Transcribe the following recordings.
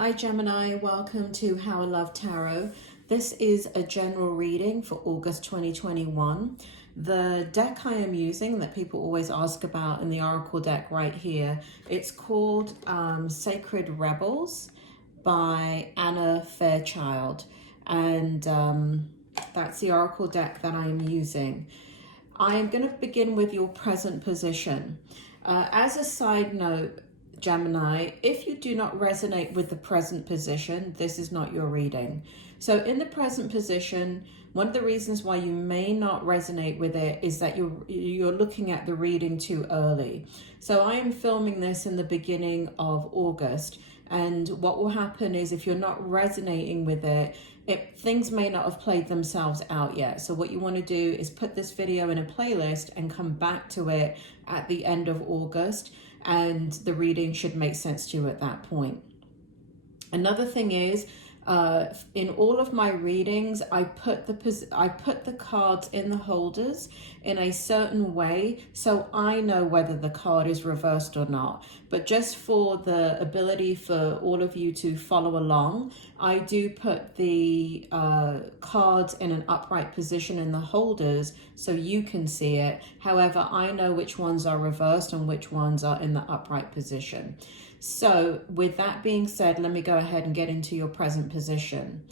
Hi Gemini, welcome to How I Love Tarot. This is a general reading for August 2021. The deck I am using that people always ask about in the Oracle deck right here, it's called Sacred Rebels by Anna Fairchild. And that's the Oracle deck that I'm using. I'm going to begin with your present position. As a side note, Gemini, if you do not resonate with the present position, this is not your reading. So in the present position, one of the reasons why you may not resonate with it is that you're looking at the reading too early. So I am filming this in the beginning of August, and what will happen is if you're not resonating with it, things may not have played themselves out yet. So what you want to do is put this video in a playlist and come back to it at the end of August, and the reading should make sense to you at that point. Another thing is, in all of my readings, I put the cards in the holders in a certain way so I know whether the card is reversed or not. But just for the ability for all of you to follow along, I do put the cards in an upright position in the holders so you can see it. However, I know which ones are reversed and which ones are in the upright position. So with that being said, let me go ahead and get into your present position.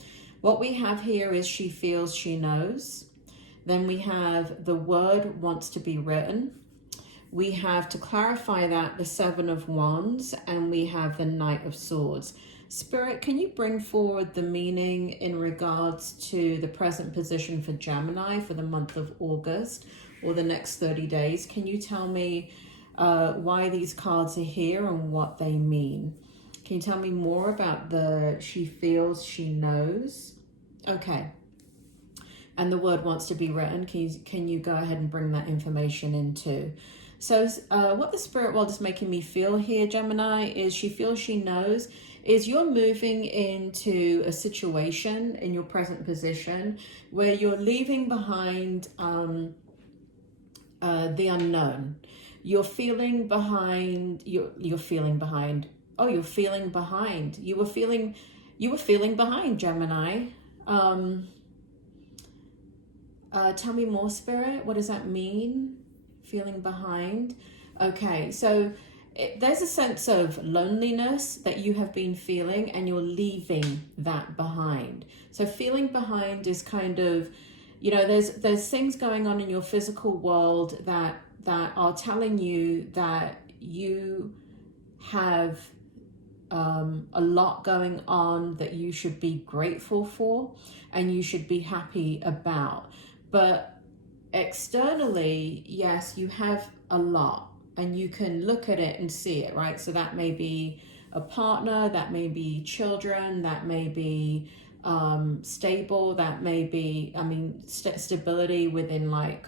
What we have here is she feels she knows. Then we have the word wants to be written. We have, to clarify that, the Seven of Wands, and we have the Knight of Swords. Spirit, can you bring forward the meaning in regards to the present position for Gemini for the month of August or the next 30 days? Can you tell me why these cards are here and what they mean? Can you tell me more about the she feels she knows? Okay. And the word wants to be written. Can you go ahead and bring that information in too? So what the spirit world is making me feel here, Gemini, is she feels she knows is you're moving into a situation in your present position where you're leaving behind the unknown. You're feeling behind. You're feeling behind. Oh, you're feeling behind. You were feeling behind, Gemini. Tell me more, Spirit. What does that mean? Feeling behind. Okay, so there's a sense of loneliness that you have been feeling, and you're leaving that behind. So feeling behind is kind of, you know, there's things going on in your physical world that are telling you that you have a lot going on that you should be grateful for and you should be happy about. But externally, yes, you have a lot and you can look at it and see it, right? So that may be a partner, that may be children, that may be stable, that may be, I mean, stability within like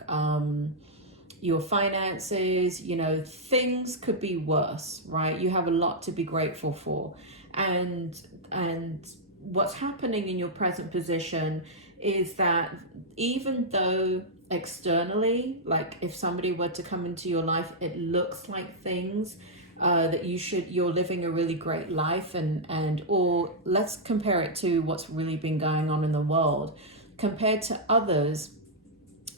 your finances. You know, things could be worse, right? You have a lot to be grateful for. And what's happening in your present position is that even though externally, like if somebody were to come into your life, it looks like things that you're living a really great life, or let's compare it to what's really been going on in the world. Compared to others,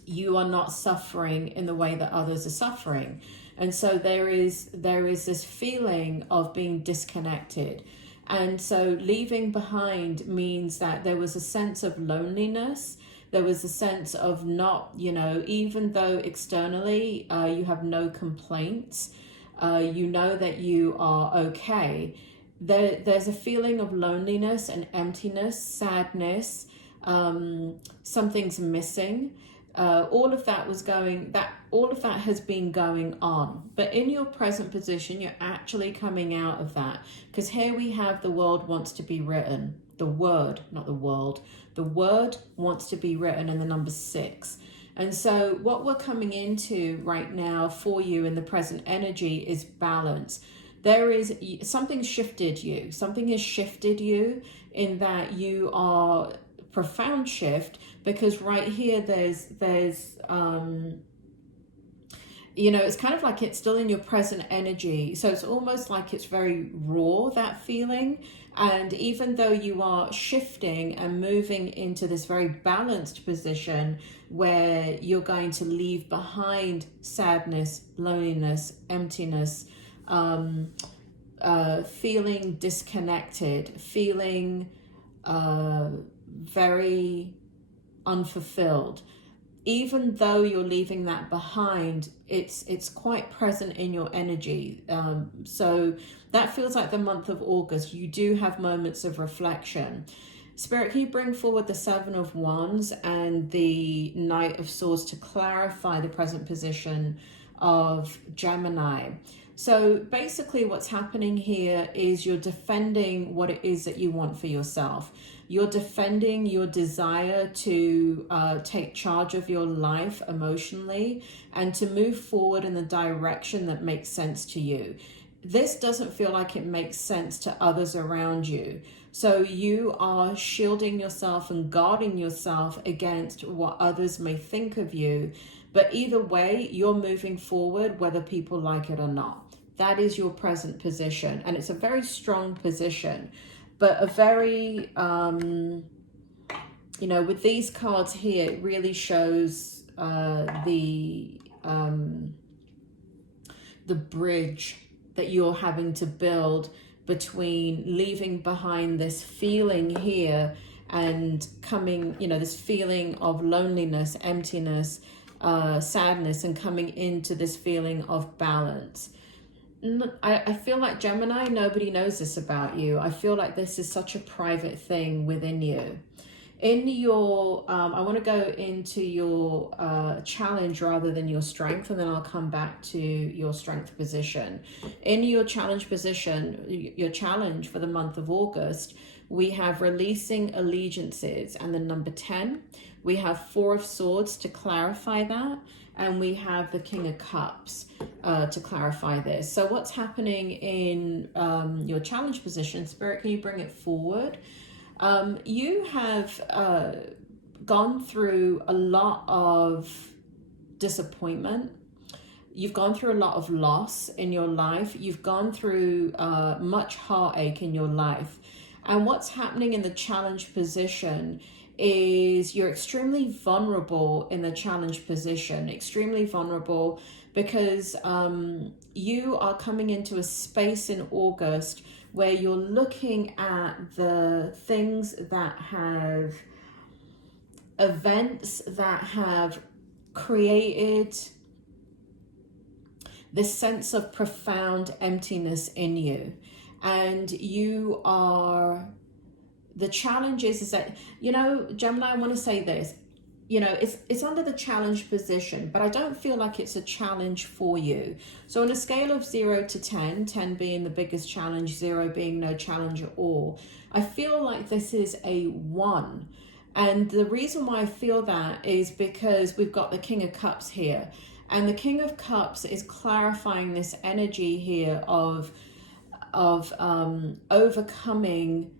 you are not suffering in the way that others are suffering. And so there is this feeling of being disconnected. And so leaving behind means that there was a sense of loneliness. There was a sense of not, you know, even though externally you have no complaints, you know that you are okay. There's a feeling of loneliness and emptiness, sadness, something's missing. All of that has been going on. But in your present position, you're actually coming out of that. Because here we have the world wants to be written. The word, not the world. The word wants to be written, and the number 6. And so what we're coming into right now for you in the present energy is balance. There is something shifted you. Something has shifted you in that you are profound shift, because right here there's you know, it's kind of like it's still in your present energy. So it's almost like it's very raw, that feeling. And even though you are shifting and moving into this very balanced position where you're going to leave behind sadness, loneliness, emptiness, feeling disconnected, feeling very unfulfilled. Even though you're leaving that behind, it's quite present in your energy. So that feels like the month of August. You do have moments of reflection. Spirit, can you bring forward the Seven of Wands and the Knight of Swords to clarify the present position of Gemini? So basically what's happening here is you're defending what it is that you want for yourself. You're defending your desire to take charge of your life emotionally and to move forward in the direction that makes sense to you. This doesn't feel like it makes sense to others around you. So you are shielding yourself and guarding yourself against what others may think of you. But either way, you're moving forward whether people like it or not. That is your present position. And it's a very strong position. But a very, you know, with these cards here, it really shows the bridge that you're having to build between leaving behind this feeling here and coming, you know, this feeling of loneliness, emptiness, sadness, and coming into this feeling of balance. I feel like, Gemini, nobody knows this about you. I feel like this is such a private thing within you. In your, I want to go into your challenge rather than your strength, and then I'll come back to your strength position. In your challenge position, your challenge for the month of August, we have releasing allegiances and the number 10. We have Four of Swords to clarify that. And we have the King of Cups to clarify this. So what's happening in your challenge position? Spirit, can you bring it forward? You have gone through a lot of disappointment. You've gone through a lot of loss in your life. You've gone through much heartache in your life. And what's happening in the challenge position is you're extremely vulnerable in the challenge position, extremely vulnerable because you are coming into a space in August where you're looking at the things that have, events that have created this sense of profound emptiness in you. And you are, the challenge is that, you know, Gemini, I want to say this, you know, it's under the challenge position, but I don't feel like it's a challenge for you. So on a scale of 0 to 10, 10 being the biggest challenge, 0 being no challenge at all, I feel like this is a 1. And the reason why I feel that is because we've got the King of Cups here. And the King of Cups is clarifying this energy here of overcoming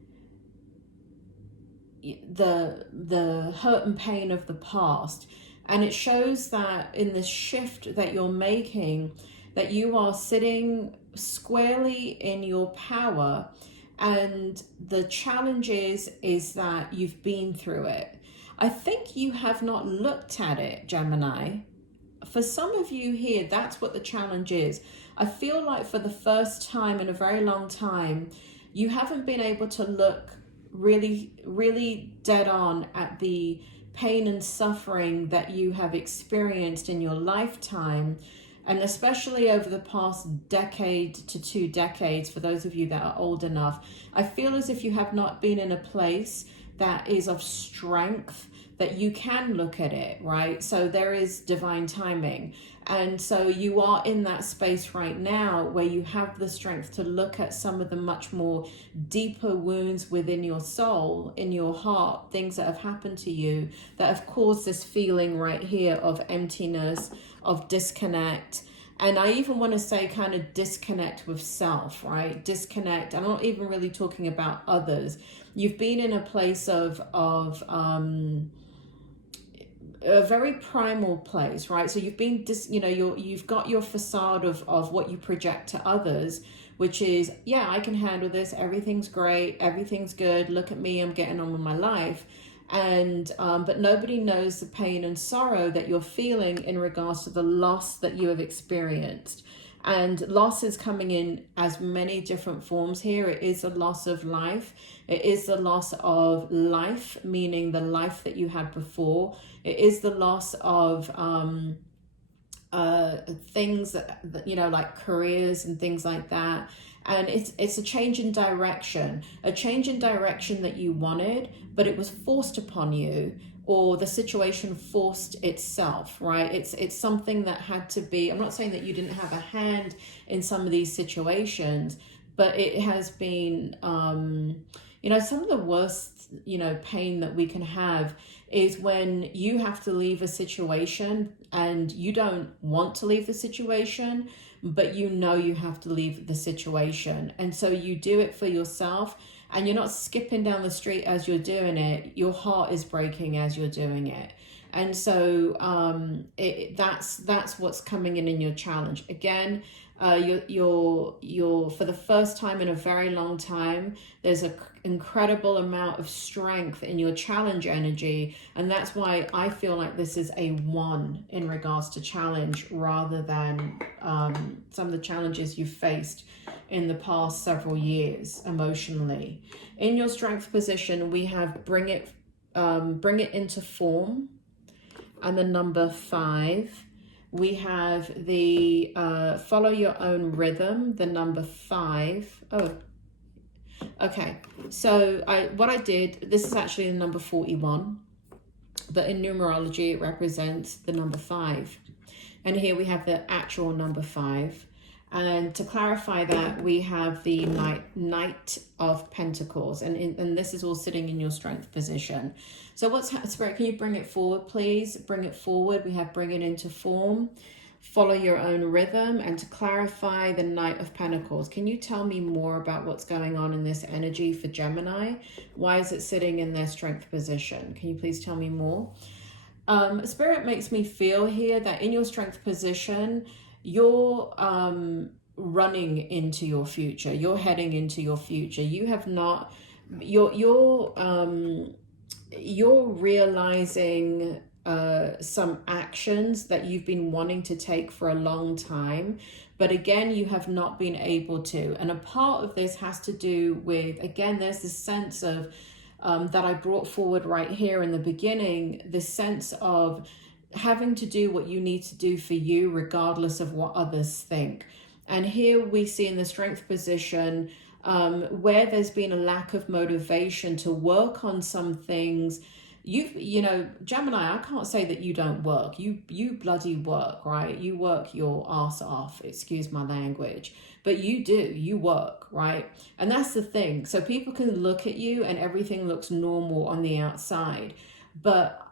the hurt and pain of the past. And it shows that in the shift that you're making, that you are sitting squarely in your power. And the challenge is that you've been through it. I think you have not looked at it, Gemini. For some of you here, that's what the challenge is. I feel like for the first time in a very long time, you haven't been able to look really dead on at the pain and suffering that you have experienced in your lifetime, and especially over the past decade to 2 decades, for those of you that are old enough. I feel as if you have not been in a place that is of strength, that you can look at it, right? So there is divine timing. And so you are in that space right now where you have the strength to look at some of the much more deeper wounds within your soul, in your heart, things that have happened to you that have caused this feeling right here of emptiness, of disconnect. And I even want to say kind of disconnect with self, right? Disconnect. I'm not even really talking about others. You've been in a place of a very primal place, right? So you've been you've got your facade of what you project to others, which is, yeah, I can handle this, everything's great, everything's good, look at me, I'm getting on with my life. And but nobody knows the pain and sorrow that you're feeling in regards to the loss that you have experienced. And loss is coming in as many different forms here. It is a loss of life. It is the loss of life, meaning the life that you had before. It is the loss of things that, like careers and things like that. And it's a change in direction that you wanted, but it was forced upon you, or the situation forced itself, right? It's something that had to be. I'm not saying that you didn't have a hand in some of these situations, but it has been, some of the worst, pain that we can have is when you have to leave a situation and you don't want to leave the situation, but you have to leave the situation. And so you do it for yourself, and you're not skipping down the street as you're doing it. Your heart is breaking as you're doing it. And so that's what's coming in your challenge. Again, you're for the first time in a very long time, there's an incredible amount of strength in your challenge energy. And that's why I feel like this is a 1 in regards to challenge, rather than some of the challenges you've faced in the past several years emotionally. In your strength position, we have bring it into form, and the number 5. We have the follow your own rhythm, the number 5. Oh, okay. So what I did, this is actually the number 41, but in numerology it represents the number 5. And here we have the actual number 5. And to clarify that, we have the Knight of Pentacles, and this is all sitting in your strength position. So Spirit, can you bring it forward, please? Bring it forward. We have bring it into form, follow your own rhythm, and to clarify the Knight of Pentacles. Can you tell me more about what's going on in this energy for Gemini? Why is it sitting in their strength position? Can you please tell me more? Spirit makes me feel here that in your strength position, you're running into your future. You're heading into your future. You have not. You're realizing some actions that you've been wanting to take for a long time, but again, you have not been able to. And a part of this has to do with, again, there's this sense of that I brought forward right here in the beginning. This sense of having to do what you need to do for you, regardless of what others think. And here we see in the strength position where there's been a lack of motivation to work on some things. Gemini, I can't say that you don't work. You bloody work, right? You work your ass off, excuse my language, but you work, right? And that's the thing. So people can look at you and everything looks normal on the outside, but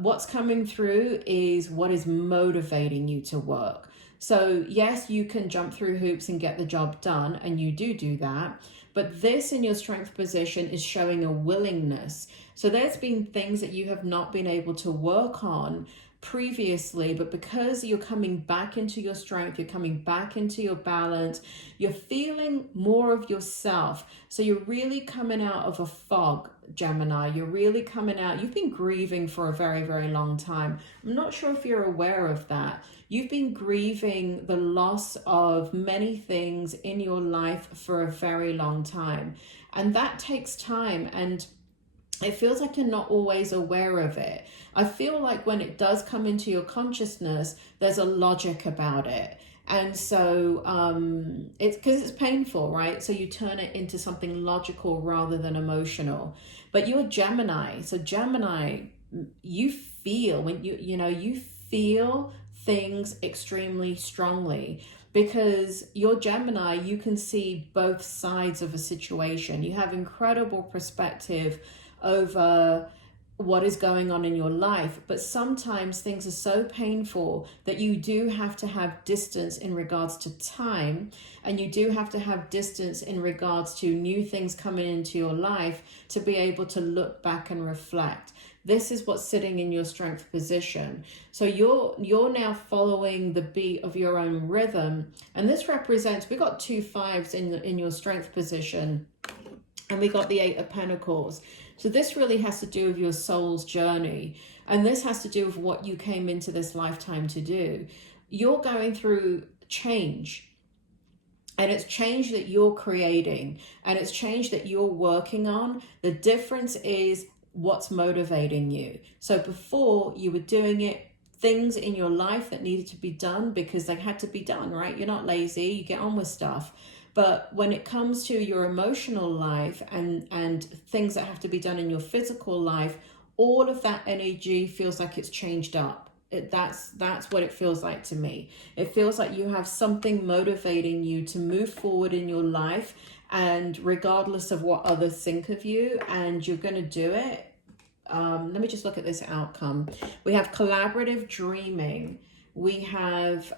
what's coming through is what is motivating you to work. So yes, you can jump through hoops and get the job done, and you do that. But this in your strength position is showing a willingness. So there's been things that you have not been able to work on previously, but because you're coming back into your strength, you're coming back into your balance, you're feeling more of yourself. So you're really coming out of a fog, Gemini. You're really coming out. You've been grieving for a very, very long time. I'm not sure if you're aware of that. You've been grieving the loss of many things in your life for a very long time. And that takes time, and it feels like you're not always aware of it. I feel like when it does come into your consciousness, there's a logic about it. And so it's because it's painful, right? So you turn it into something logical rather than emotional. But you're Gemini. So Gemini, you feel when you feel things extremely strongly, because you're Gemini, you can see both sides of a situation. You have incredible perspective over what is going on in your life, but sometimes things are so painful that you do have to have distance in regards to time, and you do have to have distance in regards to new things coming into your life to be able to look back and reflect. This is what's sitting in your strength position. So you're now following the beat of your own rhythm, and this represents, we got 2 5s in your strength position, and we got the 8 of Pentacles. So this really has to do with your soul's journey. And this has to do with what you came into this lifetime to do. You're going through change. And it's change that you're creating. And it's change that you're working on. The difference is what's motivating you. So before, you were doing it, things in your life that needed to be done because they had to be done, right? You're not lazy. You get on with stuff. But when it comes to your emotional life and things that have to be done in your physical life, all of that energy feels like it's changed up. That's what it feels like to me. It feels like you have something motivating you to move forward in your life, and regardless of what others think of you, and you're going to do it. Let me just look at this outcome. We have collaborative dreaming. We have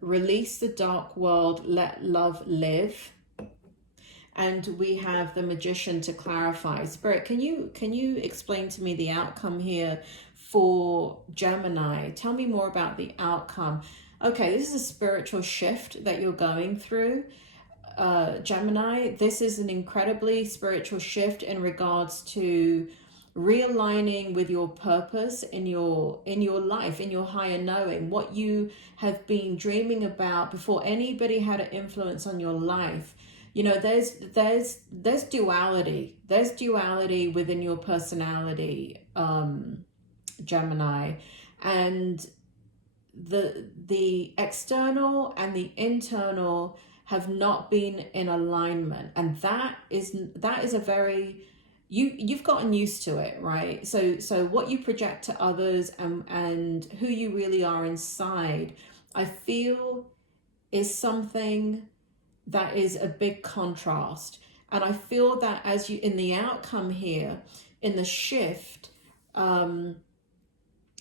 release the dark world, let love live. And we have the Magician to clarify. Spirit, can you explain to me the outcome here for Gemini? Tell me more about the outcome. Okay, this is a spiritual shift that you're going through, Gemini. This is an incredibly spiritual shift in regards to realigning with your purpose in your life, in your higher knowing, what you have been dreaming about before anybody had an influence on your life. You know, there's duality. There's duality within your personality, Gemini, and the external and the internal have not been in alignment, and that is a very you've gotten used to it, right? So what you project to others and who you really are inside, I feel, is something that is a big contrast. And I feel that as you, in the outcome here, in the shift, you know,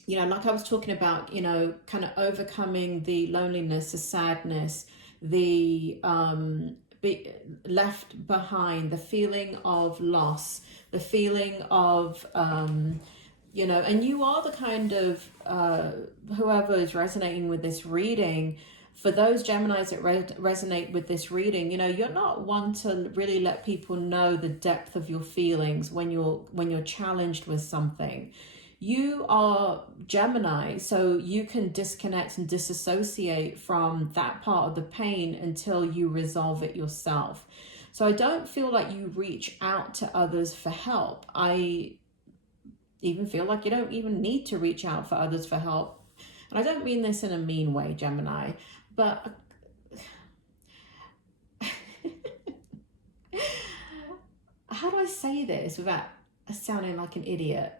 like I was talking about, you know, kind of overcoming the loneliness, the sadness, the be left behind, the feeling of loss, the feeling of, you know, and you are the kind of, whoever is resonating with this reading, for those Geminis that resonate with this reading, you know, you're not one to really let people know the depth of your feelings when you're challenged with something. You are Gemini, so you can disconnect and disassociate from that part of the pain until you resolve it yourself. So I don't feel like you reach out to others for help. I even feel like you don't even need to reach out for others for help. And I don't mean this in a mean way, Gemini, but how do I say this without sounding like an idiot?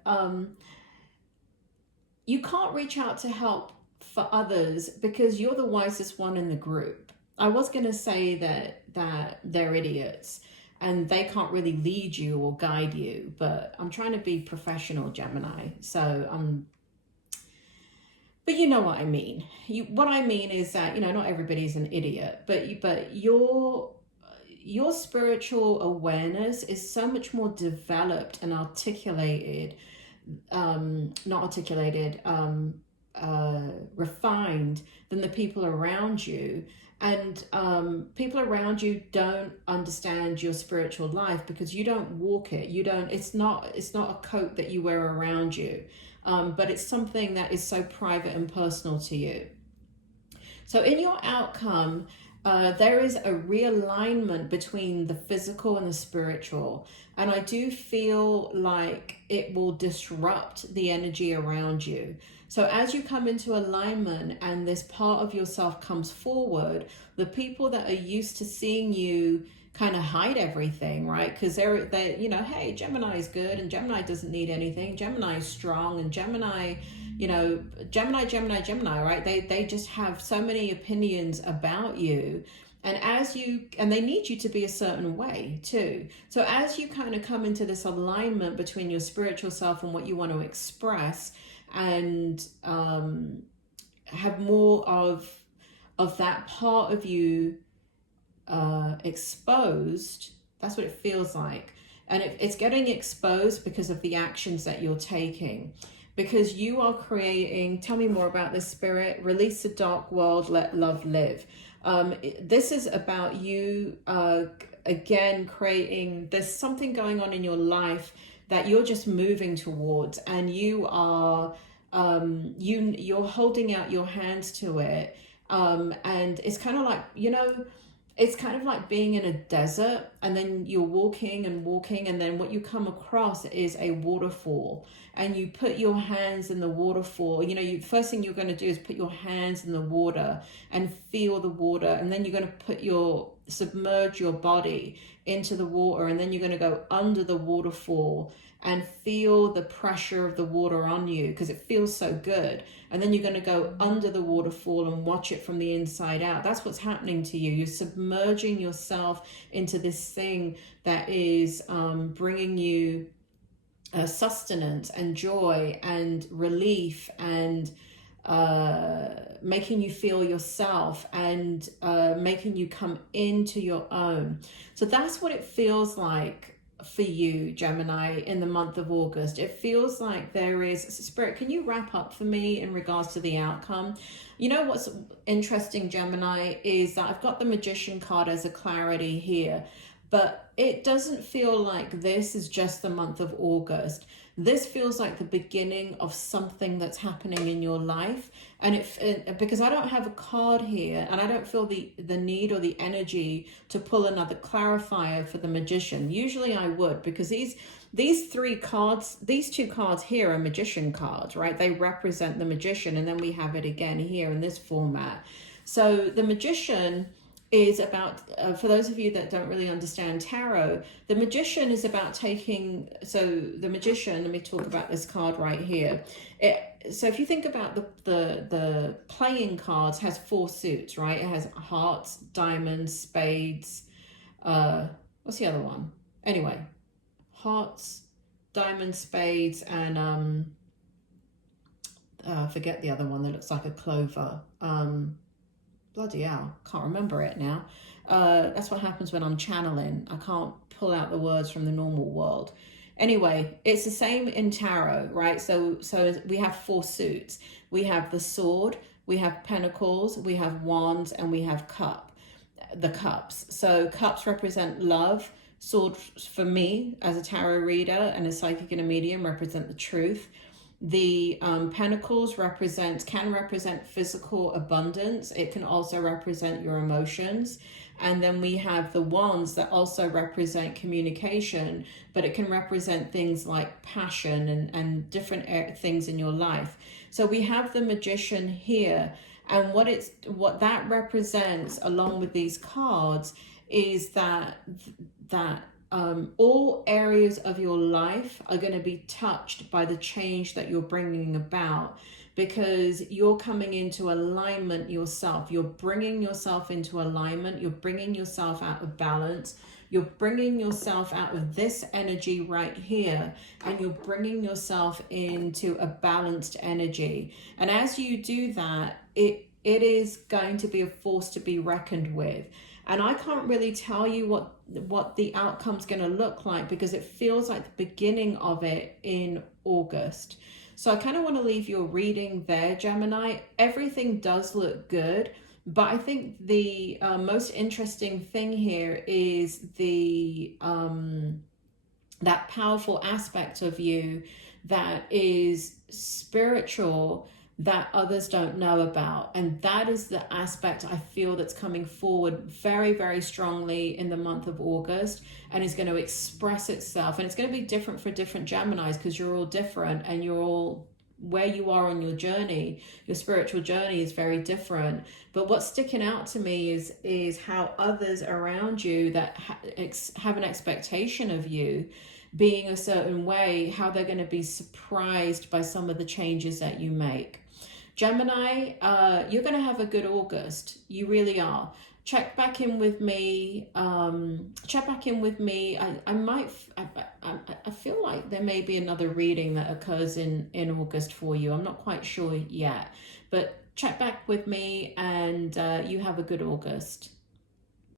You can't reach out to help for others because you're the wisest one in the group. I was going to say that they're idiots and they can't really lead you or guide you, but I'm trying to be professional, Gemini. So but you know what I mean. What I mean is that, you know, not everybody's an idiot, but your spiritual awareness is so much more developed and articulated, refined than the people around you. And people around you don't understand your spiritual life because you don't walk it. It's not a coat that you wear around you, but it's something that is so private and personal to you. So in your outcome, there is a realignment between the physical and the spiritual. And I do feel like it will disrupt the energy around you. So as you come into alignment and this part of yourself comes forward, the people that are used to seeing you kind of hide everything, right? Because they're, you know, hey, Gemini is good and Gemini doesn't need anything. Gemini is strong and Gemini, you know, Gemini, right? They just have so many opinions about you And they need you to be a certain way too. So as you kind of come into this alignment between your spiritual self and what you want to express, and have more of that part of you exposed, that's what it feels like. And it's getting exposed because of the actions that you're taking. Because you are creating, tell me more about this, Spirit. Release the dark world, let love live. This is about you, again, creating, there's something going on in your life that you're just moving towards, and you are, you're holding out your hands to it. And it's kind of like, you know, it's kind of like being in a desert, and then you're walking and walking, and then what you come across is a waterfall, and you put your hands in the waterfall. You know, first thing you're going to do is put your hands in the water and feel the water, and then you're going to submerge your body into the water, and then you're going to go under the waterfall and feel the pressure of the water on you, because it feels so good. And then you're going to go under the waterfall and watch it from the inside out. That's what's happening to you. You're submerging yourself into this thing that is bringing you sustenance and joy and relief, and making you feel yourself, and making you come into your own. So that's what it feels like for you, Gemini, in the month of August. It feels like there is, Spirit, can you wrap up for me in regards to the outcome? You know what's interesting, Gemini, is that I've got the Magician card as a clarity here, but it doesn't feel like this is just the month of August. This feels like the beginning of something that's happening in your life. And because I don't have a card here, and I don't feel the need or the energy to pull another clarifier for the Magician. Usually I would, because these three cards, these two cards here are Magician cards, right? They represent the Magician, and then we have it again here in this format. So the Magician is about, for those of you that don't really understand tarot, the Magician is about taking, so the Magician, let me talk about this card right here. So if you think about the playing cards, has four suits, right? It has hearts, diamonds, spades, what's the other one? Anyway, hearts, diamonds, spades, and forget the other one that looks like a clover. Bloody hell, can't remember it now. That's what happens when I'm channeling. I can't pull out the words from the normal world. Anyway, it's the same in tarot, right? So we have four suits. We have the sword, we have pentacles, we have wands, and we have the cups. So cups represent love. Sword, for me, as a tarot reader and a psychic and a medium, represent the truth. The pentacles can represent physical abundance. It can also represent your emotions. And then we have the wands that also represent communication, but it can represent things like passion and different things in your life. So we have the Magician here, and what that represents, along with these cards, is that all areas of your life are going to be touched by the change that you're bringing about, because you're coming into alignment yourself. You're bringing yourself into alignment. You're bringing yourself out of balance. You're bringing yourself out of this energy right here, and you're bringing yourself into a balanced energy. And as you do that, it is going to be a force to be reckoned with. And I can't really tell you what the outcome's going to look like, because it feels like the beginning of it in August. So I kind of want to leave your reading there, Gemini. Everything does look good, but I think the most interesting thing here is that powerful aspect of you that is spiritual, that others don't know about. And that is the aspect I feel that's coming forward very, very strongly in the month of August, and is going to express itself. And it's going to be different for different Geminis, because you're all different, and you're all, where you are on your journey, your spiritual journey is very different. But what's sticking out to me is how others around you that have an expectation of you being a certain way, how they're going to be surprised by some of the changes that you make. Gemini, you're going to have a good August. You really are. check back in with me. Check back in with me. I feel like there may be another reading that occurs in August for you. I'm not quite sure yet, but check back with me, and you have a good August.